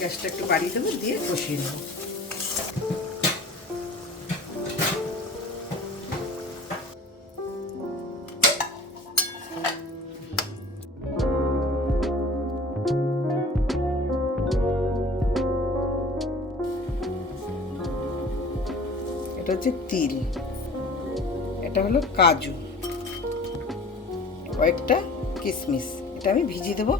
গ্যাসটা একটু বাড়িয়ে দেবো, দিয়ে কষিয়ে নেব। এটা হচ্ছে তিল। এটা হলো কাজু। কয়েকটা কিশমিশ এটা আমি ভিজিয়ে দেবো।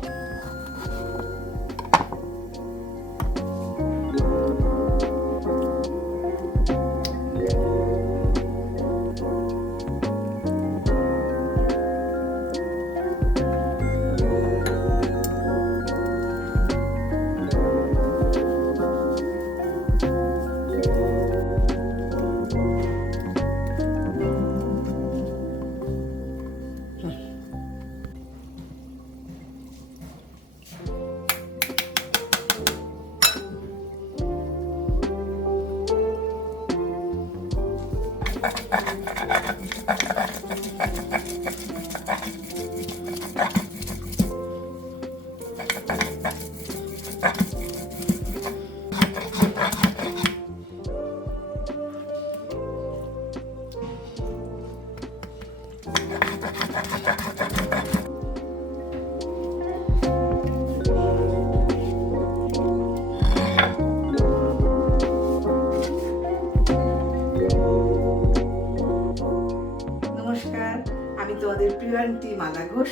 তোমাদের প্রিয় আন্টি মালা ঘোষ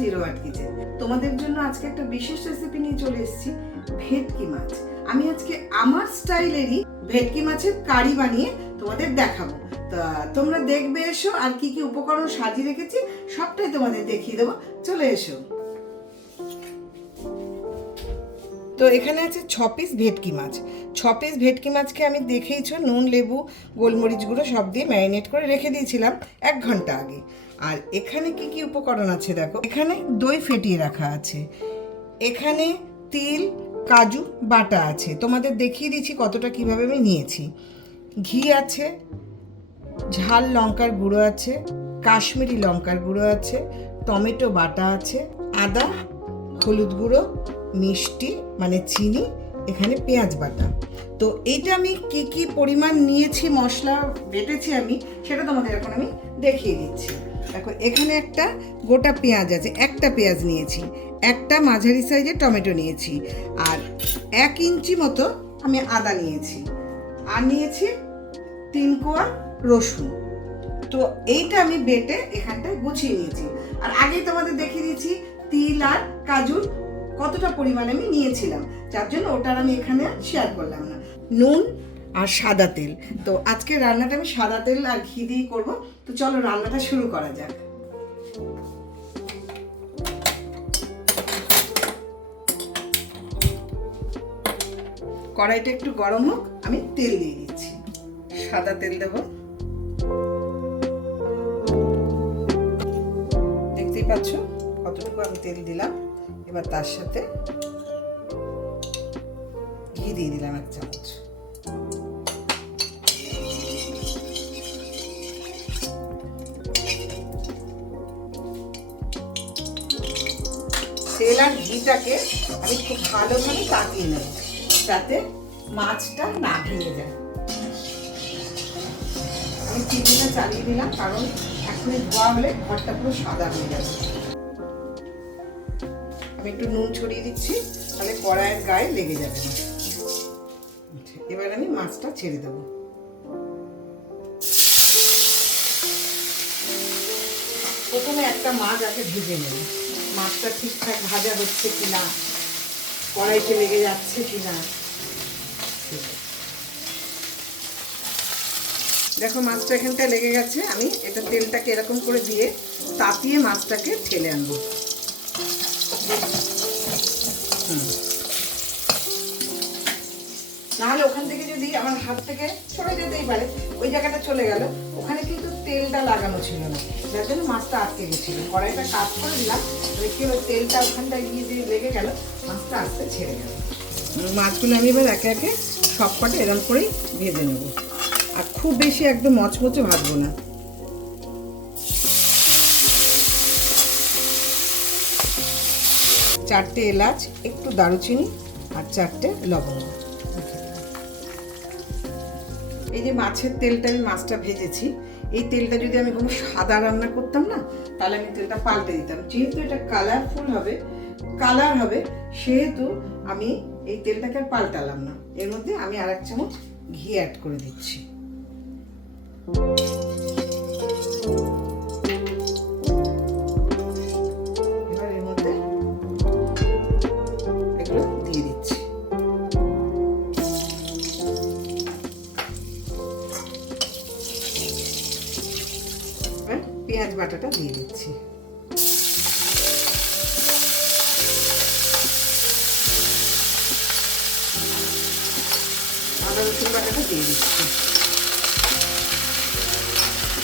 জিরো আট কিচেন তোমাদের জন্য আজকে একটা বিশেষ রেসিপি নিয়ে চলে এসেছি, ভেটকি মাছ। আমি আজকে আমার স্টাইলেরই ভেটকি মাছের কারি বানিয়ে তোমাদের দেখাবো। তোমরা দেখবে এসো আর কি কি উপকরণ সাজিয়ে রেখেছি, সবটাই তোমাদের দেখিয়ে দেবো। চলে এসো। তো এখানে আছে ছ পিস ভেটকি মাছ। ছ পিস ভেটকি মাছকে আমি দেখেইছো নুন, লেবু, গোলমরিচ গুঁড়ো সব দিয়ে ম্যারিনেট করে রেখে দিয়েছিলাম এক ঘণ্টা আগে। আর এখানে কি কি উপকরণ আছে দেখো? এখানে দই ফেটিয়ে রাখা আছে। এখানে তিল, কাজু, বাটা আছে। তোমাদের দেখিয়ে দিচ্ছি কতটা কীভাবে আমি নিয়েছি। ঘি আছে, ঝাল লঙ্কার গুঁড়ো আছে, কাশ্মীরি লঙ্কার গুঁড়ো আছে, টমেটো বাটা আছে, আদা, হলুদ গুঁড়ো মিষ্টি মানে চিনি, এখানে পেঁয়াজ বাটা। তো এইটা আমি কি কি পরিমাণ নিয়েছি, মশলা বেটেছি আমি, সেটা তোমাদের এখন আমি দেখিয়ে দিচ্ছি। দেখো, এখানে একটা গোটা পেঁয়াজ আছে, একটা পেঁয়াজ নিয়েছি, একটা মাঝারি সাইজের টমেটো নিয়েছি, আর এক ইঞ্চি মতো আমি আদা নিয়েছি, আর নিয়েছি তিন কোয়া রসুন। তো এইটা আমি বেটে এখানটায় গুছিয়ে নিয়েছি। আর আগেই তোমাদের দেখিয়ে দিয়েছি, তিল আর কাজুর কতটা পরিমাণে আমি নিয়েছিলাম, যার জন্য ওটার আমি এখানে শেয়ার করলাম না। নুন আর সাদা তেল। তো আজকে রান্নাটা আমি সাদা তেল আর ঘি দিয়ে করব। তো চলো রান্নাটা শুরু করা যাক। কড়াইটা একটু গরম হোক, আমি তেল দিয়ে দিচ্ছি। সাদা তেল দেবো। দেখতেই পাচ্ছ? কতটুকু আমি তেল দিলাম। এবার তার সাথে ঘি দিয়ে দিলাম এক চামচ। তেল আর ঘিটাকে আমি খুব ভালোভাবে তাকিয়ে নেব যাতে মাছটা না ভেঙে যায়। আমি চিনিটা চালিয়ে দিলাম, কারণ এখনই ধোয়া হলে ঘরটা পুরো সাদা হয়ে যাবে। আমি একটু নুন ছড়িয়ে দিচ্ছি, তাহলে কড়াইয়ের গায়ে লেগে যাবে না। এবার আমি মাছটা ছেড়ে দেবো। প্রথমে একটা মাছ আগে ভেজে নেব। মাছটা ঠিকঠাক ভাজা হচ্ছে কিনা, কড়াইতে লেগে যাচ্ছে কিনা। দেখো, মাছটা এখানটায় লেগে গেছে। আমি এটা তেলটাকে এরকম করে দিয়ে তাপিয়ে মাছটাকে ঠেলে আনব। নাহলে ওখান থেকে যদি আমার হাত থেকে সরে যেতেই পারে, ওই জায়গাটা চলে ওখানে কিন্তু তেলটা লাগানো ছিল না। যার জন্য মাছটা আটকে গেছিল। কড়াইটা করে দিলাম। তাহলে কি হলো? তেলটা ওখানটায় গিয়ে যে লেগে গেল, মাছটা ছেড়ে গেল। মাছগুলো আমি এবার একে একে সব কটা এরকম করেই ভেজে নেব। আর খুব বেশি একদম মচমচে ভাজবো না। চারটে এলাচ, একটু দারুচিনি আর চারটে লবঙ্গ। এই যে মাছের তেলটা আমি মাছটা ভেজেছি, এই তেলটা যদি আমি কোনো সাদা রান্না করতাম না, তাহলে আমি তেলটা পাল্টে দিতাম। যেহেতু এটা কালারফুল হবে কালার হবে, সেহেতু আমি এই তেলটাকে আর পাল্টালাম না। এর মধ্যে আমি আর এক চামচ ঘি অ্যাড করে দিচ্ছি। বাটাটা দিয়ে দিচ্ছি। আদা রসুন বাটাটা দিয়ে দিচ্ছি।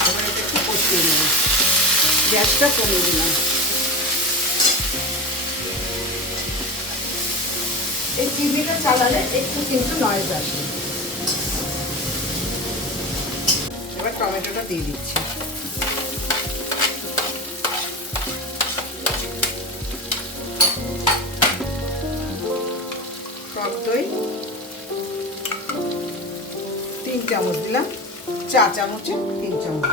এবার এটা একটু কষিয়ে নেব। গ্যাসটা কমিয়ে দিলাম। এই টিভিটা চালালে একটু কিন্তু নয়েজ আসে। এবার টমেটোটা দিয়ে দিচ্ছি। টক দই, তিন চামচ দিলাম, চা চামচে তিন চামচ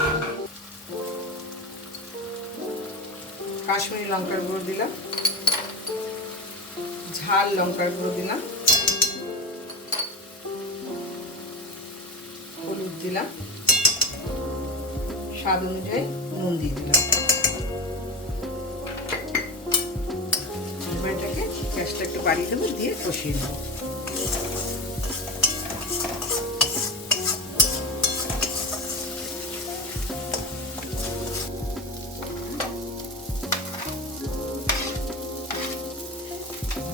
কাশ্মীরি লঙ্কার গুঁড়ো দিলাম, ঝাল লঙ্কার গুঁড়ো দিলাম, হলুদ দিলাম, স্বাদ অনুযায়ী নুন দিয়ে দিলাম। গ্যাসটা একটু বাড়িয়ে দেবো দিয়ে কষিয়ে নেব।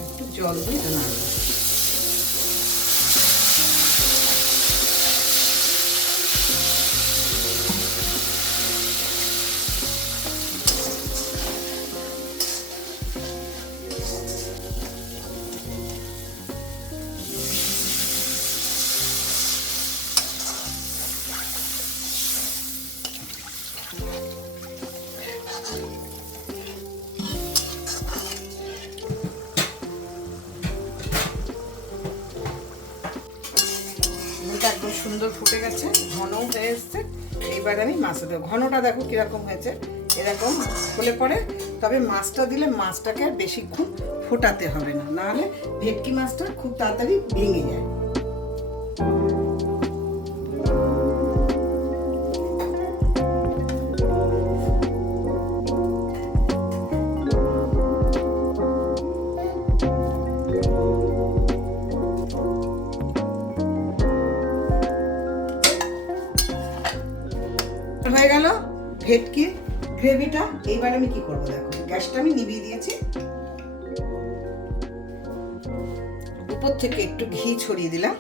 একটু জল দিয়ে নাড়বো। এটা একদম সুন্দর ফুটে গেছে ঘন হয়ে এসছে। এইবার আমি মাছটা দেবো। ঘনটা দেখো কীরকম হয়েছে। এরকম হলে পরে তবে মাছটা দিলে মাছটাকে আর বেশিক্ষণ ফোটাতে হবে না। নাহলে ভেটকি মাছটা খুব তাড়াতাড়ি ভেঙে যায়। হয়ে গেল ভেটকির গ্রেভিটা। এইবার আমি কি করব দেখো? গ্যাসটা আমি নিভিয়ে দিয়েছি। উপর থেকে একটু ঘি ছড়িয়ে দিলাম।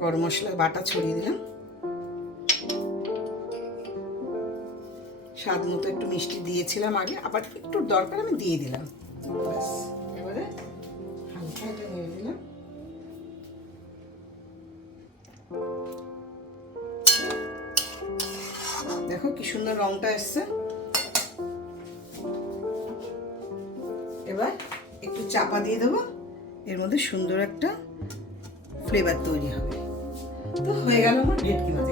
গরম মশলা বাটা ছড়িয়ে দিলাম। স্বাদ মতো একটু মিষ্টি দিয়েছিলাম আগে, আবার একটু দরকার আমি দিয়ে দিলাম। ব্যাস। সুন্দর রংটা এসছে। এবার একটু চাপা দিয়ে দেবো। এর মধ্যে সুন্দর একটা ফ্লেভার তৈরি হবে। তো হয়ে গেল আমার ভেটকি মাছ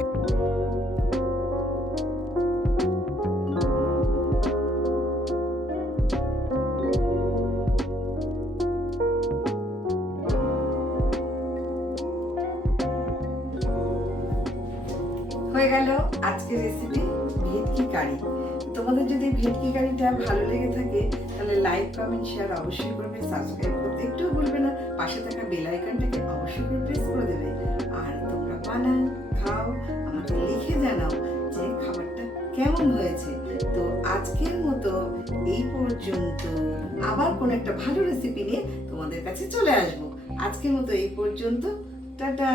হয়ে গেল আজকের রেসিপি ভেটকি কারি। তোমাদের যদি ভেটকি কারিটা ভালো লেগে থাকে, তাহলে লাইক কমেন্ট শেয়ার অবশ্যই করবে সাবস্ক্রাইব করতে একটু ভুলবে না, পাশে থাকা বেল আইকনটাকে অবশ্যই করে প্রেস করে দেবে। আর তোমরা বানাও, খাও, আমাকে লিখে জানাও যে খাবারটা কেমন হয়েছে। তো আজকের মতো এই পর্যন্ত। আবার কোনো একটা ভালো রেসিপি নিয়ে তোমাদের কাছে চলে আসব। আজকের মতো এই পর্যন্ত। টাটা!